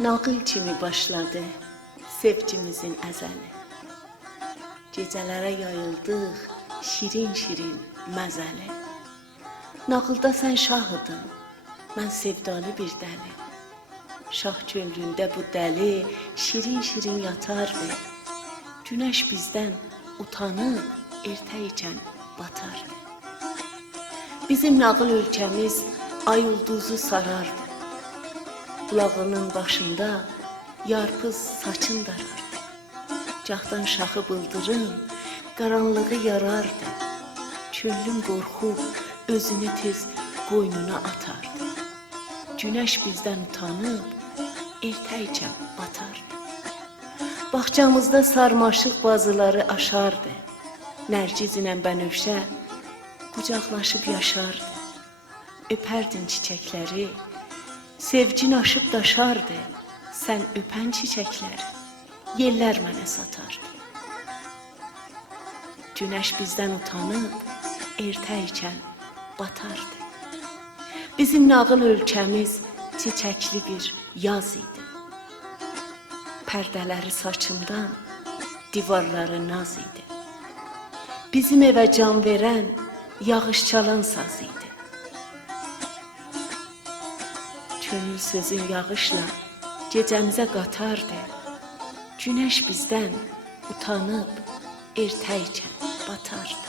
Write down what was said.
Nağıl kimi başladı sevgimizin əzəli. Gecələrə yayıldıq şirin-şirin məzəli. Nağılda sən şah idin, mən sevdalı bir dəli. Şah könlündə bu dəli şirin-şirin yatardı. Günəş bizdən utanıb ertə ikən batardı. Bizim nağıl ölkəmiz ay ulduzu sarardı. Qulağının başında yarpız saçın darardı. Gahdan şaxı bıldırım, qaranlığı yarardı. Könlüm qorxub özünü tez qoynuna atardı. Günəş bizdən utanıb ertə ikən batardı. Bağçamızda sarmaşıq bazıları aşardı. Nərgiz ilə bənövşə qucaqlaşıb yaşardı. Öpərdin çiçəkləri, sevgin aşıb daşardı. Sən öpən çiçəkləri yellər mənə satardı. Günəş bizdən utanıb ertə ikən batardı. Bizim nağıl ölkəmiz çiçəkli bir yaz idi. Pərdələri saçımdan, divarları naz idi. Bizim evə can verən yağış çalan saz idi. Könül sözün yağışla gecəmizə qatardı. Günəş bizdən utanıb ertə ikən batardı.